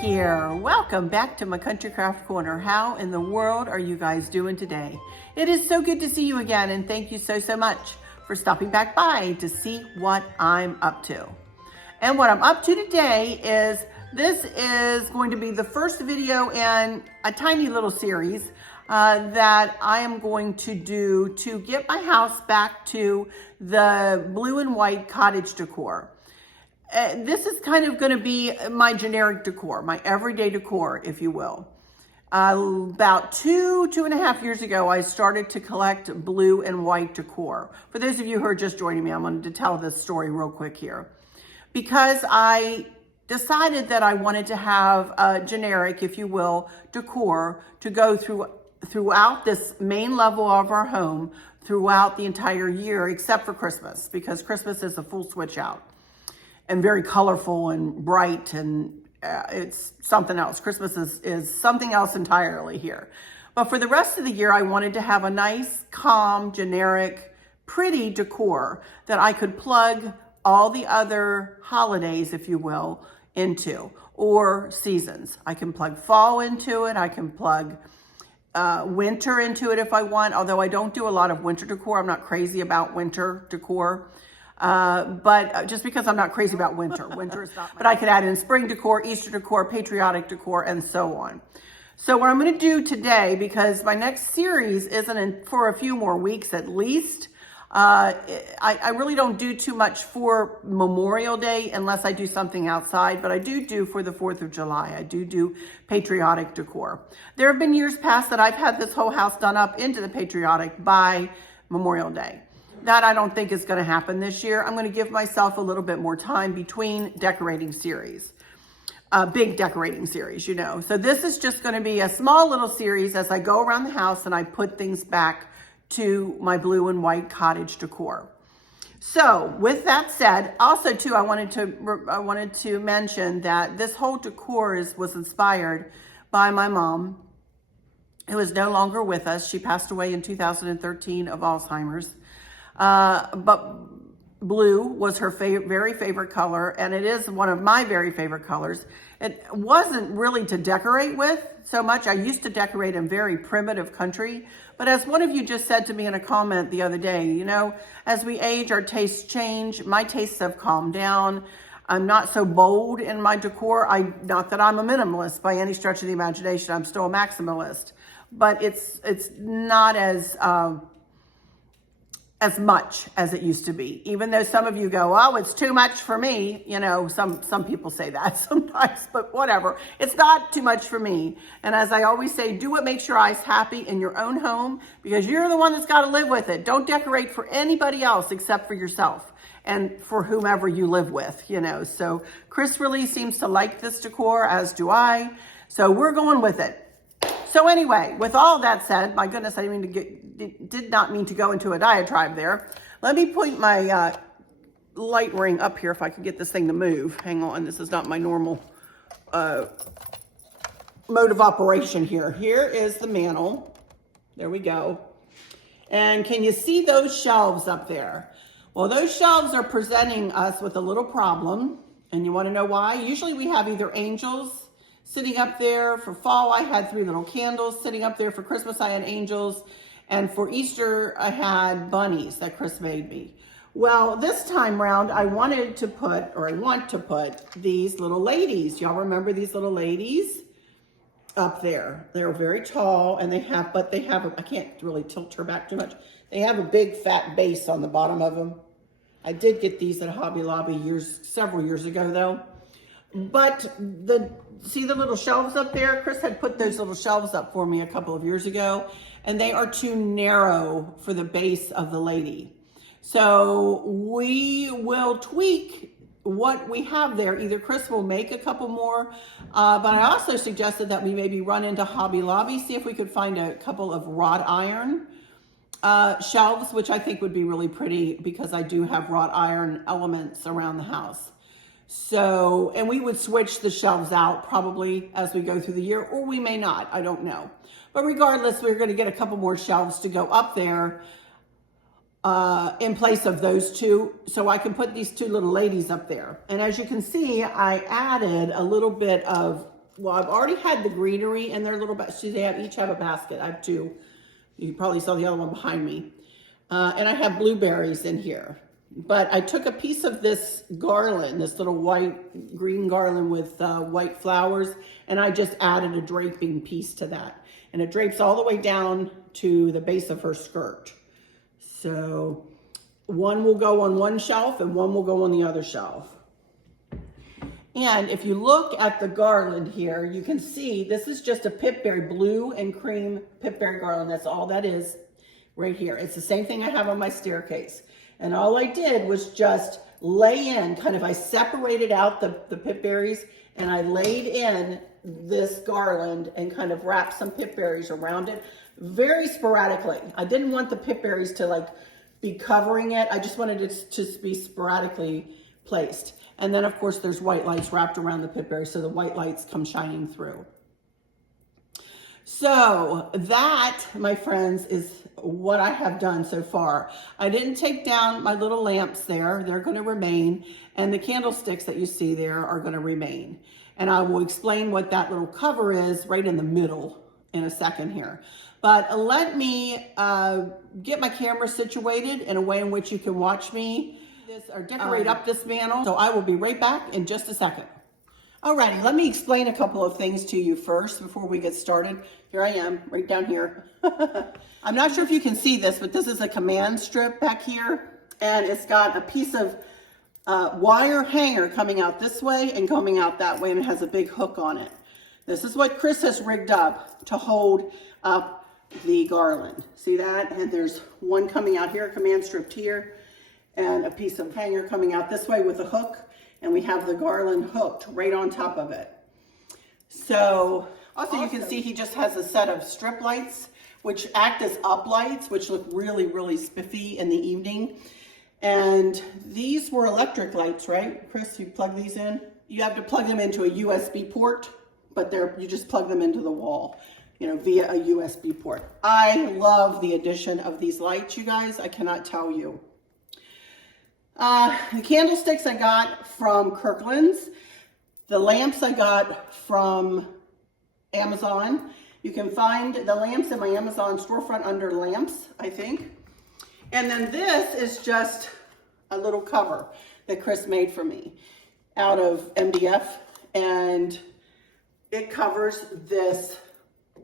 here. Welcome back to my Country Craft Corner. How in the world are you guys doing today? It is so good to see you again, and thank you so much for stopping back by to see what I'm up to. And what I'm up to today is, this is going to be the first video in a tiny little series that I am going to do to get my house back to the blue and white cottage decor. This is kind of going to be my generic decor, my everyday decor, if you will. About two and a half years ago, I started to collect blue and white decor. For those of you who are just joining me, I'm going to tell this story real quick here. Because I decided that I wanted to have a generic, if you will, decor to go throughout this main level of our home throughout the entire year, except for Christmas, because Christmas is a full switch out. And very colorful and bright, and it's something else. Christmas is something else entirely here. But for the rest of the year, I wanted to have a nice, calm, generic, pretty decor that I could plug all the other holidays, if you will, into, or seasons. I can plug fall into it. I can plug winter into it if I want, although I don't do a lot of winter decor. I'm not crazy about winter decor. But just because I'm not crazy about winter is not, but I could add in spring decor, Easter decor, patriotic decor, and so on. So what I'm going to do today, because my next series isn't for a few more weeks at least, I really don't do too much for Memorial Day unless I do something outside, but I do for the 4th of July. I do patriotic decor. There have been years past that I've had this whole house done up into the patriotic by Memorial Day. That I don't think is going to happen this year. I'm going to give myself a little bit more time between decorating series, big decorating series, you know. So this is just going to be a small little series as I go around the house and I put things back to my blue and white cottage decor. So with that said, also too, I wanted to mention that this whole decor was inspired by my mom, who is no longer with us. She passed away in 2013 of Alzheimer's. But blue was her very favorite color, and it is one of my very favorite colors. It wasn't really to decorate with so much. I used to decorate in very primitive country, but as one of you just said to me in a comment the other day, you know, as we age, our tastes change. My tastes have calmed down. I'm not so bold in my decor. Not that I'm a minimalist by any stretch of the imagination. I'm still a maximalist, but it's not as much as it used to be. Even though some of you go, oh, it's too much for me. You know, some people say that sometimes, but whatever. It's not too much for me. And as I always say, do what makes your eyes happy in your own home, because you're the one that's got to live with it. Don't decorate for anybody else except for yourself and for whomever you live with, you know. So Chris really seems to like this decor, as do I. So we're going with it. So anyway, with all that said, my goodness, I did not mean to go into a diatribe there. Let me point my light ring up here if I could get this thing to move. Hang on, this is not my normal mode of operation here. Here is the mantle. There we go. And can you see those shelves up there? Well, those shelves are presenting us with a little problem. And you want to know why? Usually we have either angels sitting up there. For fall, I had 3 little candles sitting up there. For Christmas, I had angels. And for Easter, I had bunnies that Chris made me. Well, this time round, I want to put these little ladies. Y'all remember these little ladies up there? They're very tall, and I can't really tilt her back too much. They have a big fat base on the bottom of them. I did get these at Hobby Lobby several years ago though. But see the little shelves up there? Chris had put those little shelves up for me a couple of years ago, and they are too narrow for the base of the lady. So we will tweak what we have there. Either Chris will make a couple more, but I also suggested that we maybe run into Hobby Lobby, see if we could find a couple of wrought iron shelves, which I think would be really pretty, because I do have wrought iron elements around the house. So, and we would switch the shelves out probably as we go through the year, or we may not, I don't know. But regardless, we're going to get a couple more shelves to go up there in place of those two, so I can put these 2 little ladies up there. And as you can see, I added a little bit of well, I've already had the greenery in their little basket. They each have a basket. I have two. You probably saw the other one behind me. And I have blueberries in here. But I took a piece of this garland, this little white, green garland with white flowers, and I just added a draping piece to that. And it drapes all the way down to the base of her skirt. So one will go on one shelf and one will go on the other shelf. And if you look at the garland here, you can see this is just a pipberry, blue and cream pipberry garland. That's all that is right here. It's the same thing I have on my staircase. And all I did was just lay in, I separated out the pipberries and I laid in this garland and kind of wrapped some pipberries around it very sporadically. I didn't want the pipberries to be covering it. I just wanted it to be sporadically placed. And then of course there's white lights wrapped around the pipberries so the white lights come shining through. So that, my friends, is what I have done so far. I didn't take down my little lamps there. They're going to remain. And the candlesticks that you see there are going to remain. And I will explain what that little cover is right in the middle in a second here. But let me get my camera situated in a way in which you can watch me or decorate up this mantle. So I will be right back in just a second. Alrighty, let me explain a couple of things to you first before we get started. Here I am, right down here. I'm not sure if you can see this, but this is a command strip back here. And it's got a piece of wire hanger coming out this way and coming out that way, and it has a big hook on it. This is what Chris has rigged up to hold up the garland. See that? And there's one coming out here, command strip here, and a piece of hanger coming out this way with a hook. And we have the garland hooked right on top of it. So also you can see he just has a set of strip lights, which act as up lights, which look really, really spiffy in the evening. And these were electric lights, right? Chris, you plug these in? You have to plug them into a USB port, but you just plug them into the wall, via a USB port. I love the addition of these lights, you guys. I cannot tell you. The candlesticks I got from Kirkland's. The lamps I got from Amazon. You can find the lamps in my Amazon storefront under lamps, I think. And then this is just a little cover that Chris made for me out of MDF. And it covers this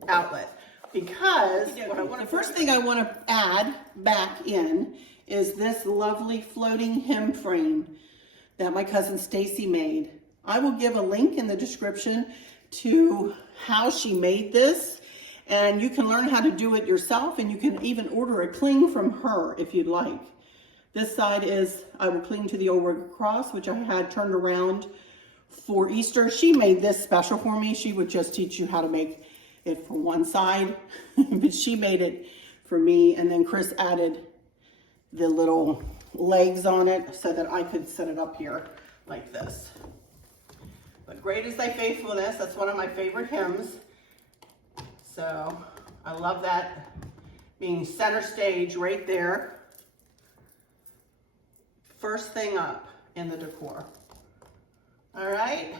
outlet because the first thing I want to add back in is this lovely floating hem frame that my cousin Stacey made. I will give a link in the description to how she made this, and you can learn how to do it yourself, and you can even order a cling from her if you'd like. This side is, I will cling to the old Red Cross, which I had turned around for Easter. She made this special for me. She would just teach you how to make it for one side, but she made it for me, and then Chris added the little legs on it so that I could set it up here like this. But great is thy faithfulness. That's one of my favorite hymns. So I love that being center stage right there. First thing up in the decor. All right.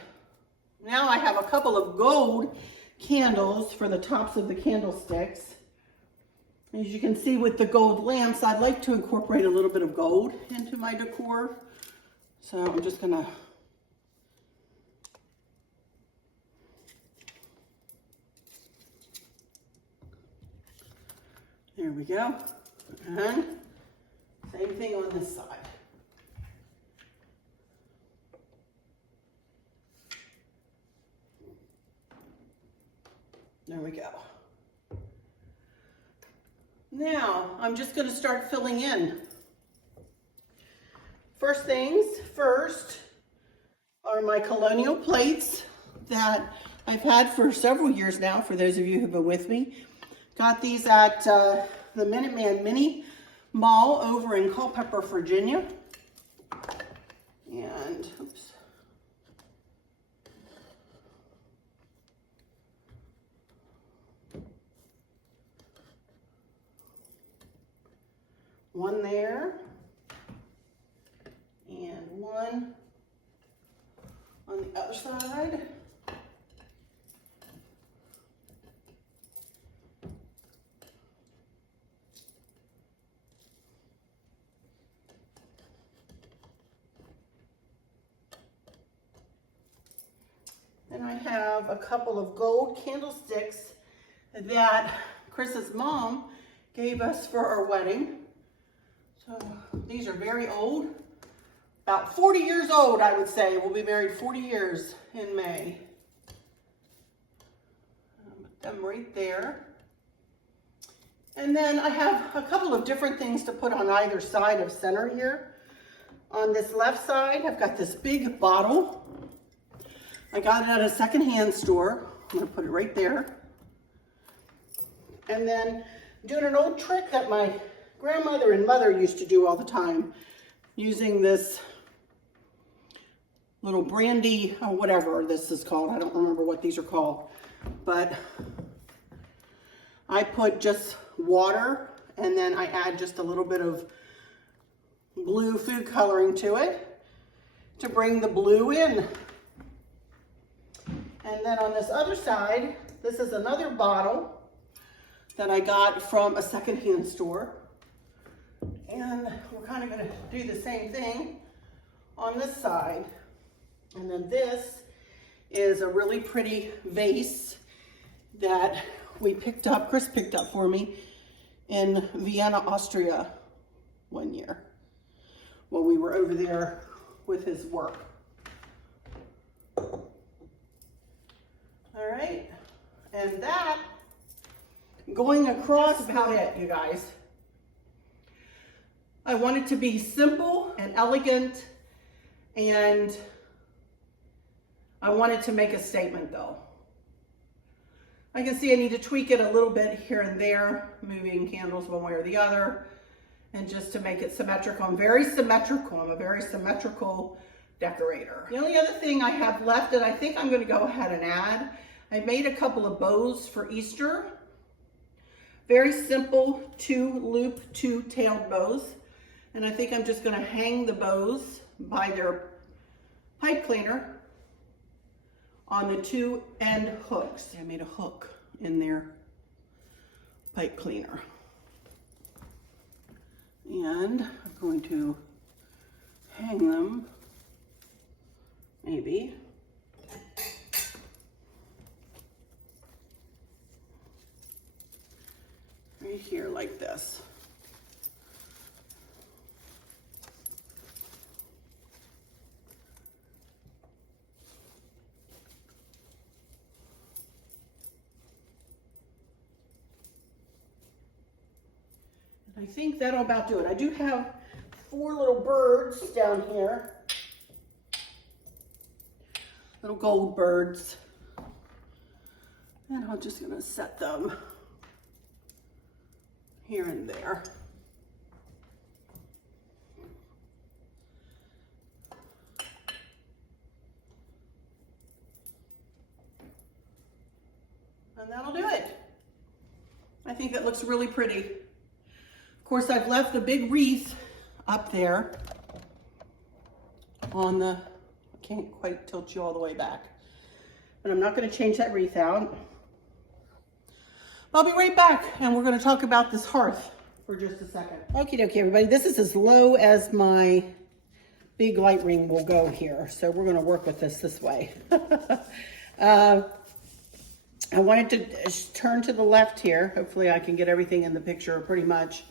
Now I have a couple of gold candles for the tops of the candlesticks. As you can see with the gold lamps, I'd like to incorporate a little bit of gold into my decor. So I'm just gonna there we go. And same thing on this side. There we go. Now, I'm just going to start filling in. First things first are my colonial plates that I've had for several years now, for those of you who've been with me. Got these at the Minuteman Mini Mall over in Culpeper, Virginia. And, oops. One there, and one on the other side. I have a couple of gold candlesticks that Chris's mom gave us for our wedding. So these are very old, about 40 years old, I would say. We'll be married 40 years in May. Put them right there. And then I have a couple of different things to put on either side of center here. On this left side, I've got this big bottle. I got it at a secondhand store. I'm gonna put it right there. And then doing an old trick that my grandmother and mother used to do all the time, using this little brandy, or whatever this is called. I don't remember what these are called, but I put just water and then I add just a little bit of blue food coloring to it to bring the blue in. And then on this other side, this is another bottle that I got from a secondhand store. And we're kind of going to do the same thing on this side. And then this is a really pretty vase that we picked up, Chris picked up for me in Vienna, Austria one year when we were over there with his work. All right, and that, going across, that's about it, you guys. I want it to be simple and elegant, and I wanted to make a statement though. I can see I need to tweak it a little bit here and there, moving candles one way or the other, and just to make it symmetrical. I'm very symmetrical. I'm a very symmetrical decorator. The only other thing I have left that I think I'm going to go ahead and add, I made a couple of bows for Easter. Very simple 2-loop, 2-tailed bows. And I think I'm just going to hang the bows by their pipe cleaner on the 2 end hooks. I made a hook in their pipe cleaner. And I'm going to hang them, maybe, right here like this. I think that'll about do it. I do have 4 little birds down here. Little gold birds. And I'm just gonna set them here and there. And that'll do it. I think that looks really pretty. Of course, I've left the big wreath up there on the, I can't quite tilt you all the way back, but I'm not going to change that wreath out. I'll be right back, and we're going to talk about this hearth for just a second. Okie dokie, everybody. This is as low as my big light ring will go here, so we're going to work with this way. I wanted to turn to the left here. Hopefully I can get everything in the picture pretty much.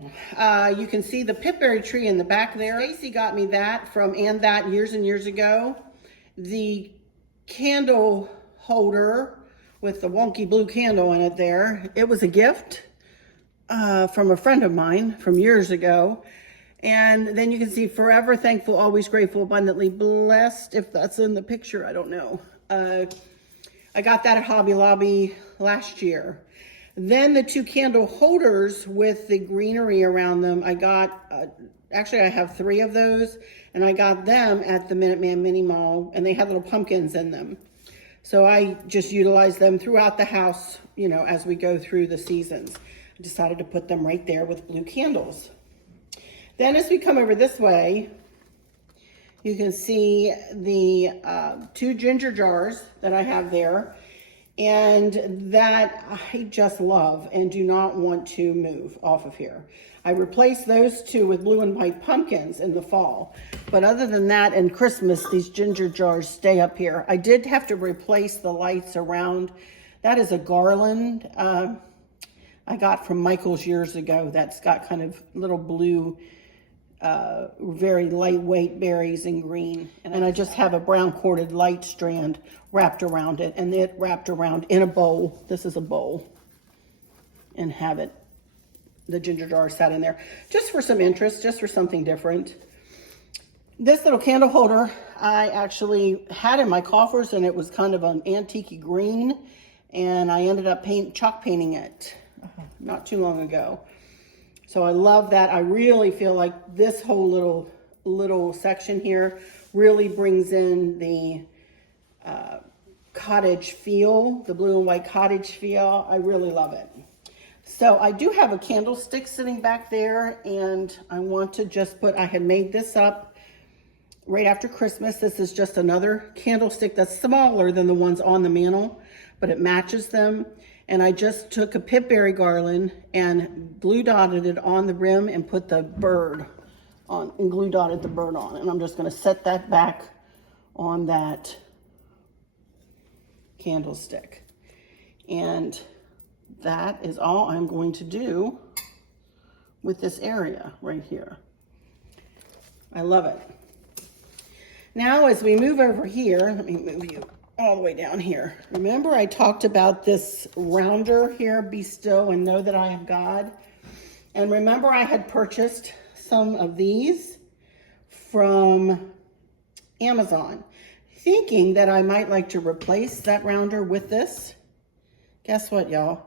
You can see the pipberry tree in the back there. Stacey got me that from And That years and years ago. The candle holder with the wonky blue candle in it there, it was a gift from a friend of mine from years ago. And then you can see forever thankful, always grateful, abundantly blessed. If that's in the picture, I don't know. I got that at Hobby Lobby last year. Then the 2 candle holders with the greenery around them, I got, actually I have 3 of those, and I got them at the Minuteman Mini Mall, and they had little pumpkins in them. So I just utilized them throughout the house, you know, as we go through the seasons. I decided to put them right there with blue candles. Then as we come over this way, you can see the 2 ginger jars that I have there. and that I just love and do not want to move off of here. I replaced those two with blue and white pumpkins in the fall. But other than that, and Christmas, these ginger jars stay up here. I did have to replace the lights around. That is a garland I got from Michael's years ago. That's got kind of little blue, very lightweight berries and green. And I just have a brown corded light strand wrapped around it, and it wrapped around in a bowl. This is a bowl, and have it, the ginger jar sat in there just for some interest, just for something different. This little candle holder I actually had in my coffers, and it was kind of an antique green, and I ended up chalk painting it not too long ago. So I love that. I really feel like this whole little section here really brings in the cottage feel, the blue and white cottage feel. I really love it. So I do have a candlestick sitting back there, and I want to just I had made this up right after Christmas. This is just another candlestick that's smaller than the ones on the mantle, but it matches them. And I just took a pipberry garland and glue dotted it on the rim and put the bird on, and glue dotted the bird on. And I'm just gonna set that back on that candlestick. And that is all I'm going to do with this area right here. I love it. Now, as we move over here, let me move you all the way down here. Remember I talked about this rounder here, be still and know that I am God. And remember I had purchased some of these from Amazon, thinking that I might like to replace that rounder with this. Guess what, y'all?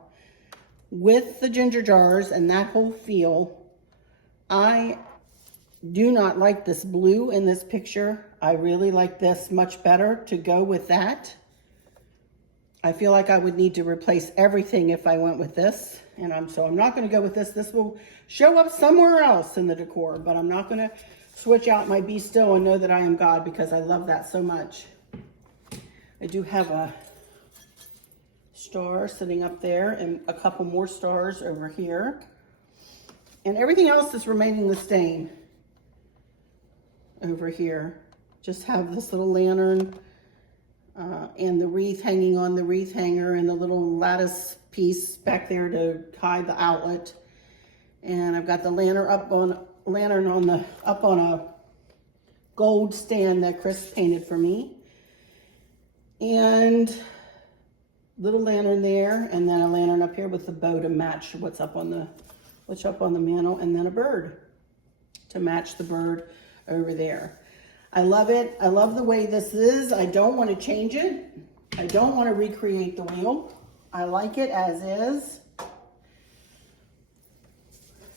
With the ginger jars and that whole feel, I do not like this blue in this picture. I really like this much better to go with that. I feel like I would need to replace everything if I went with this. And so I'm not going to go with this. This will show up somewhere else in the decor, but I'm not going to switch out my be still and know that I am God, because I love that so much. I do have a star sitting up there and a couple more stars over here. And everything else is remaining the same over here. Just have this little lantern and the wreath hanging on the wreath hanger, and the little lattice piece back there to hide the outlet. And I've got the lantern up on a gold stand that Chris painted for me. And little lantern there, and then a lantern up here with the bow to match what's up on the mantle, and then a bird to match the bird over there. I love it. I love the way this is. I don't want to change it. I don't want to recreate the wheel. I like it as is.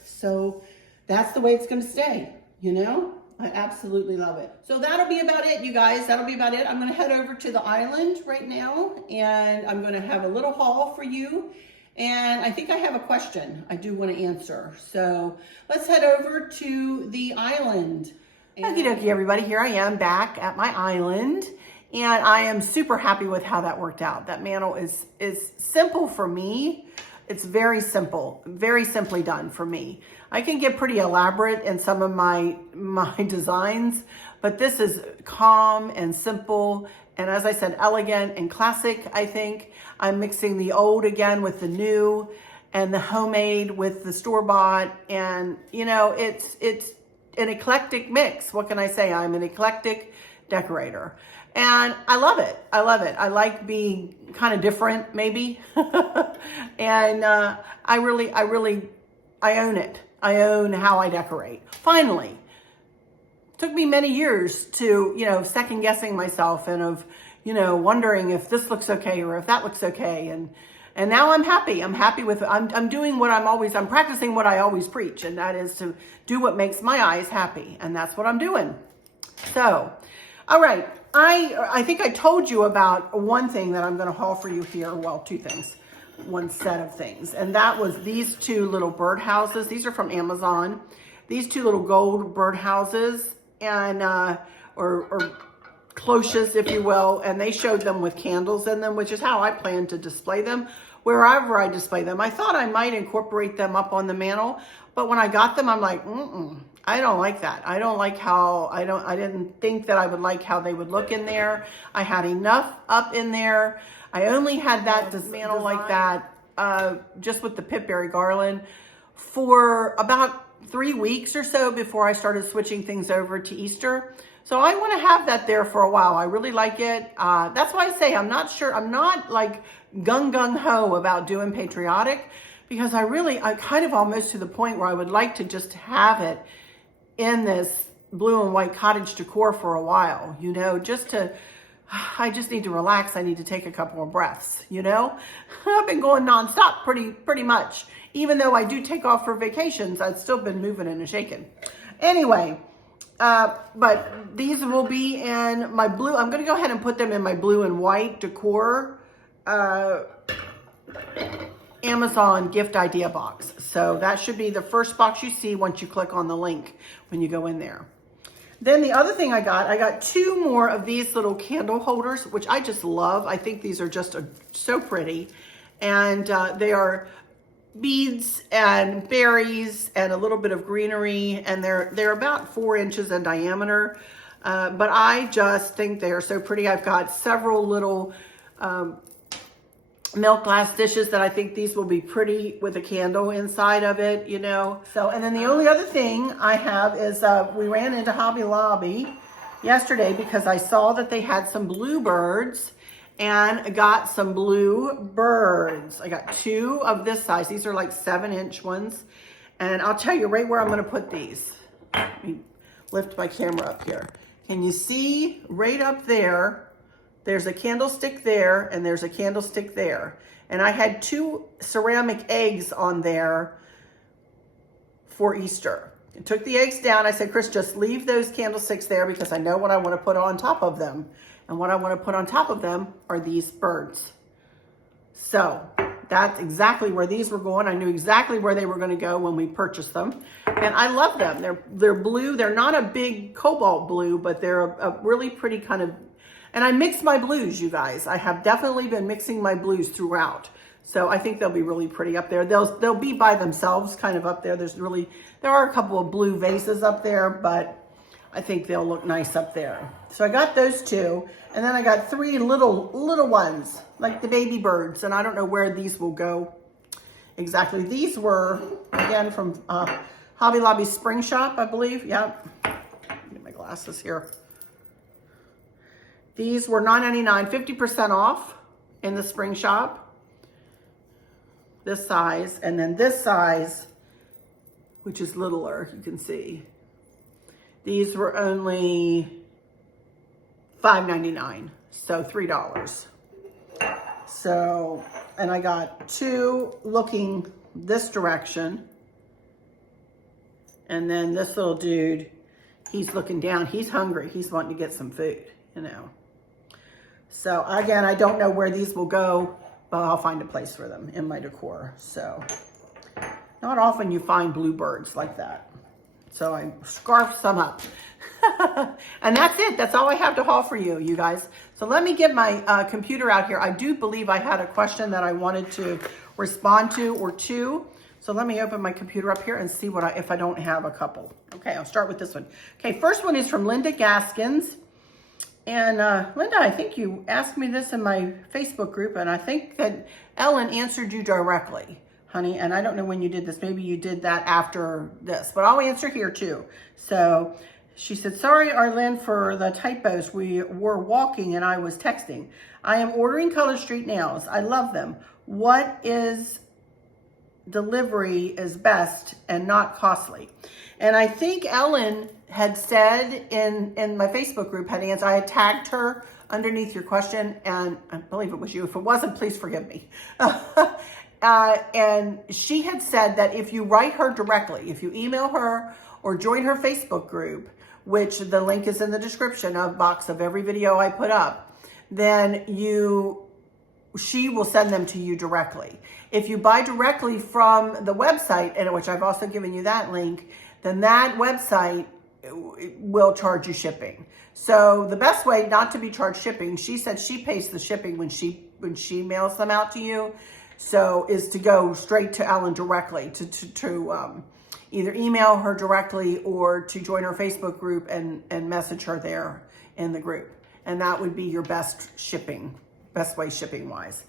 So that's the way it's going to stay, you know? I absolutely love it. So that'll be about it, you guys. That'll be about it. I'm going to head over to the island right now, and I'm going to have a little haul for you. And I think I have a question I do want to answer. So let's head over to the island. Okie dokie, everybody. Here I am back at my island, and I am super happy with how that worked out. That mantle is simple for me. It's very simple, very simply done for me. I can get pretty elaborate in some of my designs, but this is calm and simple. And as I said, elegant and classic, I think. I'm mixing the old again with the new, and the homemade with the store-bought. And, you know, it's an eclectic mix. What can I say? I'm an eclectic decorator. And I love it. I love it. I like being kind of different, maybe. And I own it. I own how I decorate. Finally. Took me many years to, you know, second guessing myself and of, you know, wondering if this looks okay or if that looks okay. And now I'm happy. I'm happy with, I'm doing what I'm practicing what I always preach. And that is to do what makes my eyes happy. And that's what I'm doing. So, all right. I think I told you about one thing that I'm going to haul for you here. Well, two things, one set of things. And that was these two little bird houses. These are from Amazon. These two little gold bird houses, and, or cloches, if you will, and they showed them with candles in them, which is how I plan to display them wherever I display them. I thought I might incorporate them up on the mantle, but when I got them, I'm like, I don't like that. I don't like how, I didn't think that I would like how they would look in there. I had enough up in there. I only had that mantle like that, just with the pipberry garland for about 3 weeks or so before I started switching things over to Easter. So I want to have that there for a while. I really like it. That's why I say I'm not sure. I'm not like gung-ho about doing patriotic, because I kind of almost to the point where I would like to just have it in this blue and white cottage decor for a while, you know, I just need to relax. I need to take a couple of breaths, you know. I've been going nonstop pretty much. Even though I do take off for vacations, I've still been moving and shaking. Anyway, but these will be in my blue. I'm going to go ahead and put them in my blue and white decor Amazon gift idea box. So that should be the first box you see once you click on the link when you go in there. Then the other thing I got 2 more of these little candle holders, which I just love. I think these are just so pretty. And they are beads and berries and a little bit of greenery. And they're about 4 inches in diameter. But I just think they are so pretty. I've got several little milk glass dishes that I think these will be pretty with a candle inside of it, you know. So, and then the only other thing I have is we ran into Hobby Lobby yesterday because I saw that they had some bluebirds and got some blue birds. I got 2 of this size. These are like 7-inch ones. And I'll tell you right where I'm going to put these. Let me lift my camera up here. Can you see right up there? There's a candlestick there, and there's a candlestick there. And I had 2 ceramic eggs on there for Easter. I took the eggs down. I said, Chris, just leave those candlesticks there because I know what I want to put on top of them. And what I want to put on top of them are these birds. So that's exactly where these were going. I knew exactly where they were going to go when we purchased them. And I love them. They're blue. They're not a big cobalt blue, but they're a really pretty kind of. And I mix my blues, you guys. I have definitely been mixing my blues throughout. So I think they'll be really pretty up there. They'll be by themselves kind of up there. There are a couple of blue vases up there, but I think they'll look nice up there. So I got those 2. And then I got 3 little ones, like the baby birds. And I don't know where these will go exactly. These were, again, from Hobby Lobby Spring Shop, I believe. Yep. Get my glasses here. These were $9.99, 50% off in the spring shop. This size, and then this size, which is littler, you can see. These were only $5.99, so $3. So, and I got 2 looking this direction. And then this little dude, he's looking down. He's hungry. He's wanting to get some food, you know. So again, I don't know where these will go, but I'll find a place for them in my decor. So not often you find bluebirds like that. So I scarfed some up. And that's it. That's all I have to haul for you, you guys. So let me get my computer out here. I do believe I had a question that I wanted to respond to or 2. So let me open my computer up here and see if I don't have a couple. Okay, I'll start with this one. Okay, first one is from Linda Gaskins. And Linda, I think you asked me this in my Facebook group, and I think that Ellen answered you directly, honey. And I don't know when you did this. Maybe you did that after this, but I'll answer here too. So she said, sorry, Arlynn, for the typos. We were walking and I was texting. I am ordering Color Street nails. I love them. What is delivery is best and not costly? And I think Ellen had said in my Facebook group, had answered, I had tagged her underneath your question, and I believe it was you. If it wasn't, please forgive me. And she had said that if you write her directly, if you email her or join her Facebook group, which the link is in the description box of every video I put up, then she will send them to you directly. If you buy directly from the website, and which I've also given you that link, then that website will charge you shipping. So the best way not to be charged shipping, she said she pays the shipping when she mails them out to you. So is to go straight to Ellen directly, to either email her directly or to join her Facebook group and message her there in the group. And that would be your best way shipping wise.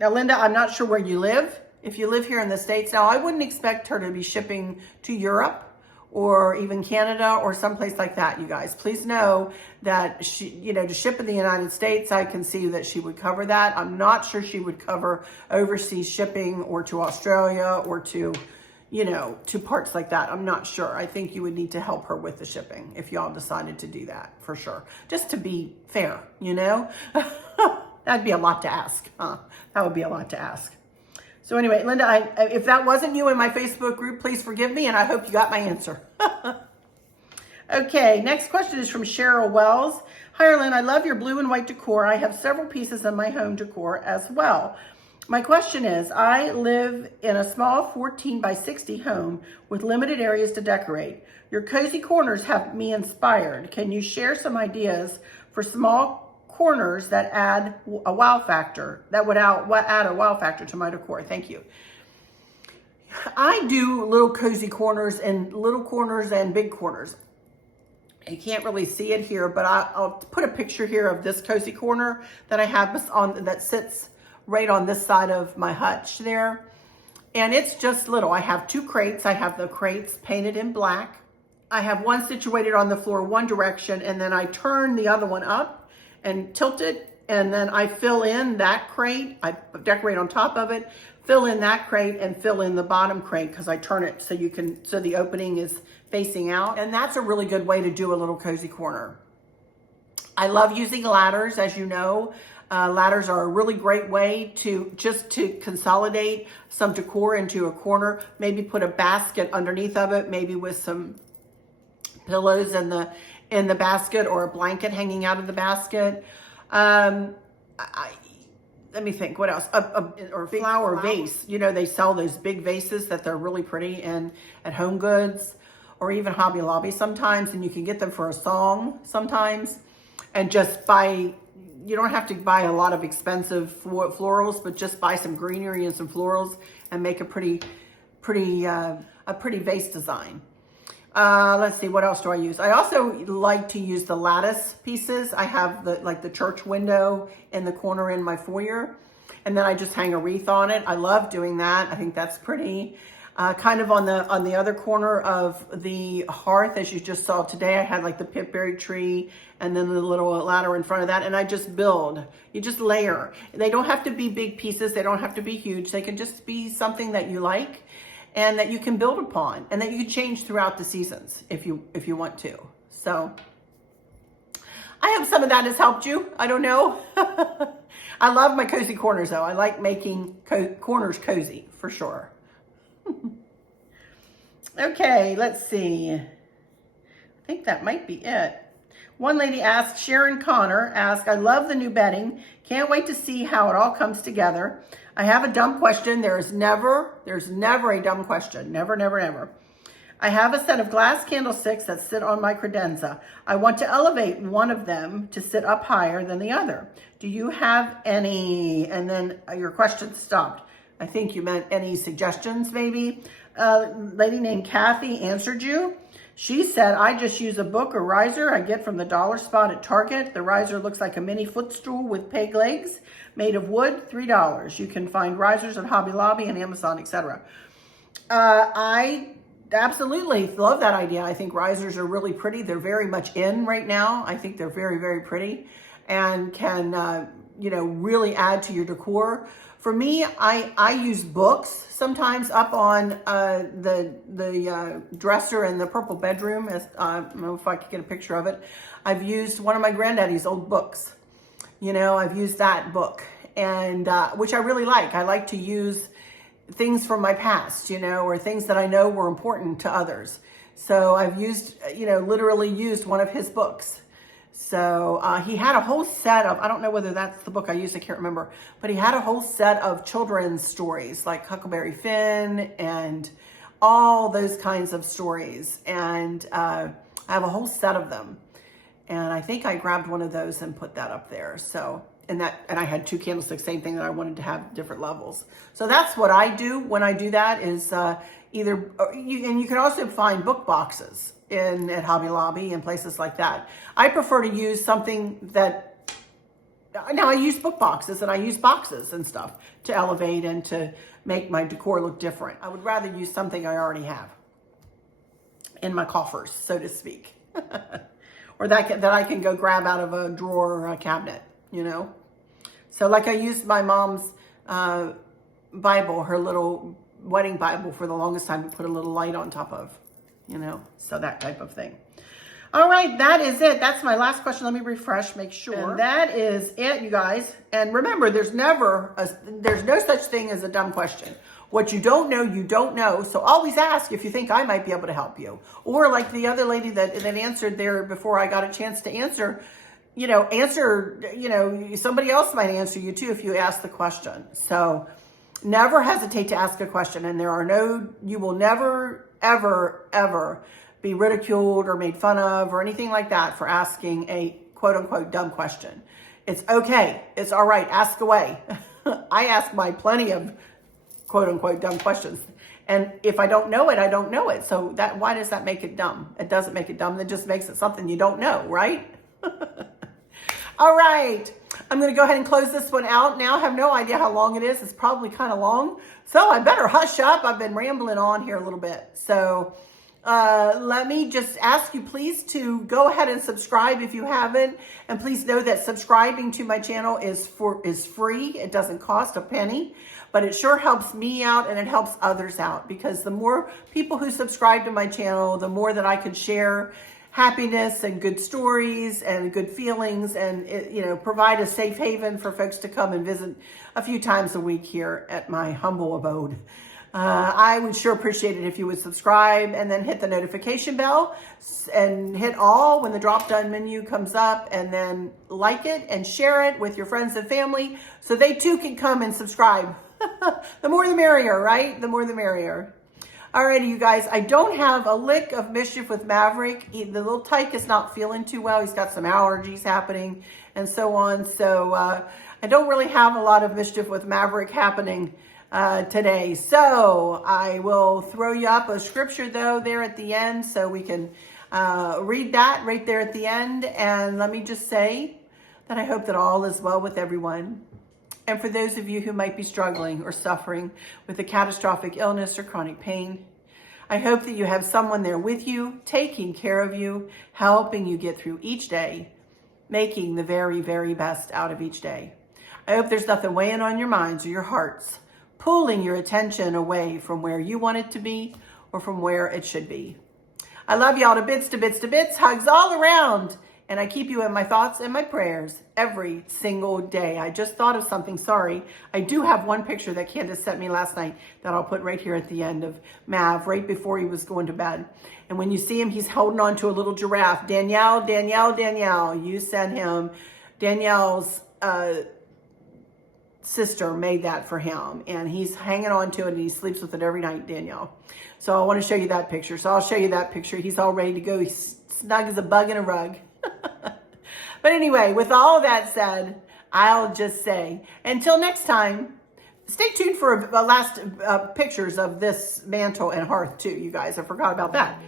Now, Linda, I'm not sure where you live. If you live here in the States, now I wouldn't expect her to be shipping to Europe or even Canada or someplace like that, you guys. Please know that she, to ship in the United States, I can see that she would cover that. I'm not sure she would cover overseas shipping or to Australia or to, to parts like that. I'm not sure. I think you would need to help her with the shipping if y'all decided to do that, for sure. Just to be fair, That'd be a lot to ask, huh? That would be a lot to ask. So anyway, Linda, if that wasn't you in my Facebook group, please forgive me, and I hope you got my answer. Okay, next question is from Cheryl Wells. Hi, Arlynn, I love your blue and white decor. I have several pieces in my home decor as well. My question is, I live in a small 14 by 60 home with limited areas to decorate. Your cozy corners have me inspired. Can you share some ideas for small corners that add a wow factor, that would add a wow factor to my decor? Thank you. I do little cozy corners and big corners. You can't really see it here, but I'll put a picture here of this cozy corner that I have that sits right on this side of my hutch there. And it's just little. I have 2 crates. I have the crates painted in black. I have one situated on the floor one direction, and then I turn the other one up and tilt it, and then I fill in that crate. I decorate on top of it, fill in that crate, and fill in the bottom crate because I turn it so the opening is facing out. And that's a really good way to do a little cozy corner. I love using ladders, as you know. Ladders are a really great way to consolidate some decor into a corner. Maybe put a basket underneath of it, maybe with some pillows in the basket or a blanket hanging out of the basket. Let me think, what else? Or a flower vase. They sell those big vases that they're really pretty at Home Goods or even Hobby Lobby sometimes, and you can get them for a song sometimes. And you don't have to buy a lot of expensive florals, but just buy some greenery and some florals and make a pretty vase design. Let's see, what else do I use? I also like to use the lattice pieces. I have the church window in the corner in my foyer, and then I just hang a wreath on it. I love doing that. I think that's pretty. Kind of on the other corner of the hearth, as you just saw today, I had the pipberry tree and then the little ladder in front of that, and I just build. You just layer. They don't have to be big pieces. They don't have to be huge. They can just be something that you like and that you can build upon and that you can change throughout the seasons if you want to. So I hope some of that has helped you. I don't know. I love my cozy corners though. I like making corners cozy for sure. Okay, let's see. I think that might be it. One lady asked, Sharon Connor asked, I love the new bedding. Can't wait to see how it all comes together. I have a dumb question. There's never a dumb question. Never, never, never. I have a set of glass candlesticks that sit on my credenza. I want to elevate one of them to sit up higher than the other. Do you have any? And then your question stopped. I think you meant any suggestions, maybe. A lady named Kathy answered you. She said, I just use a book or riser I get from the dollar spot at Target. The riser looks like a mini footstool with peg legs, made of wood, $3. You can find risers at Hobby Lobby and Amazon, etc. I absolutely love that idea. I think risers are really pretty. They're very much in right now. I think they're very, very pretty and can, really add to your decor. For me, I use books sometimes up on the dresser in the purple bedroom. I don't know if I could get a picture of it. I've used one of my granddaddy's old books. I've used that book, and which I really like. I like to use things from my past, or things that I know were important to others. So I've used, literally used one of his books. So he had a whole set of, I don't know whether that's the book I used, I can't remember, but he had a whole set of children's stories like Huckleberry Finn and all those kinds of stories. And I have a whole set of them. And I think I grabbed one of those and put that up there. So, and I had 2 candlesticks, same thing, that I wanted to have different levels. So that's what I do when I do that is and you can also find book boxes at Hobby Lobby and places like that. I prefer to use something that, now I use book boxes and I use boxes and stuff to elevate and to make my decor look different. I would rather use something I already have in my coffers, so to speak. Or that I can go grab out of a drawer or a cabinet, you know? So like I used my mom's Bible, her little wedding Bible, for the longest time to put a little light on top of, you know? So that type of thing. All right, that is it. That's my last question. Let me refresh, make sure. And that is it, you guys. And remember, there's no such thing as a dumb question. What you don't know, you don't know. So always ask if you think I might be able to help you. Or like the other lady that answered there before I got a chance to answer, somebody else might answer you too if you ask the question. So never hesitate to ask a question. And you will never, ever, ever be ridiculed or made fun of or anything like that for asking a quote unquote dumb question. It's okay. It's all right. Ask away. I ask my plenty of quote unquote dumb questions. And if I don't know it, I don't know it. So why does that make it dumb? It doesn't make it dumb. It just makes it something you don't know, right? All right. I'm going to go ahead and close this one out now. I have no idea how long it is. It's probably kind of long. So I better hush up. I've been rambling on here a little bit. So let me just ask you please to go ahead and subscribe if you haven't. And please know that subscribing to my channel is free. It doesn't cost a penny. But it sure helps me out and it helps others out, because the more people who subscribe to my channel, the more that I can share happiness and good stories and good feelings and, provide a safe haven for folks to come and visit a few times a week here at my humble abode. I would sure appreciate it if you would subscribe and then hit the notification bell and hit all when the drop-down menu comes up, and then like it and share it with your friends and family so they too can come and subscribe. The more the merrier, right? The more the merrier. Alrighty, you guys, I don't have a lick of mischief with Maverick. The little tyke is not feeling too well. He's got some allergies happening and so on. So I don't really have a lot of mischief with Maverick happening today. So I will throw you up a scripture though there at the end so we can read that right there at the end. And let me just say that I hope that all is well with everyone. And for those of you who might be struggling or suffering with a catastrophic illness or chronic pain, I hope that you have someone there with you, taking care of you, helping you get through each day, making the very, very best out of each day. I hope there's nothing weighing on your minds or your hearts, pulling your attention away from where you want it to be or from where it should be. I love y'all to bits, to bits, to bits. Hugs all around. And I keep you in my thoughts and my prayers every single day. I just thought of something, sorry. I do have one picture that Candace sent me last night that I'll put right here at the end of Mav, right before he was going to bed. And when you see him, he's holding on to a little giraffe. Danielle, you sent him. Danielle's sister made that for him. And he's hanging on to it and he sleeps with it every night, Danielle. So I want to show you that picture. So I'll show you that picture. He's all ready to go. He's snug as a bug in a rug. But anyway, with all that said, I'll just say, until next time, stay tuned for the last pictures of this mantle and hearth too, you guys. I forgot about that.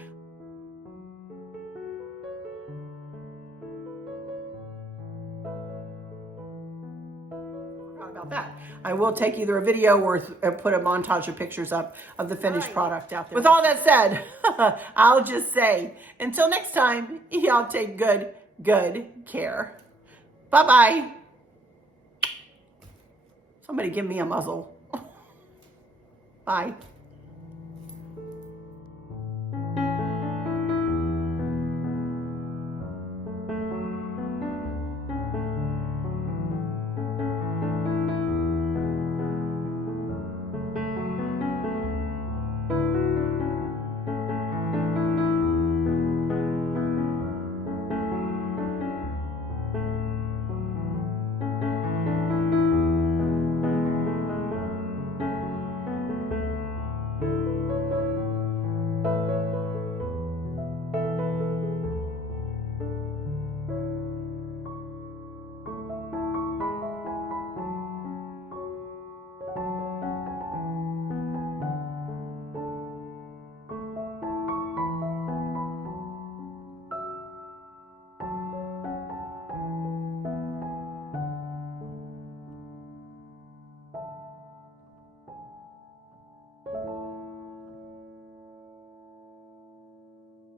I will take either a video or put a montage of pictures up of the finished product out there. With all that said, I'll just say, until next time, y'all take good care. Bye-bye. Somebody give me a muzzle. Bye.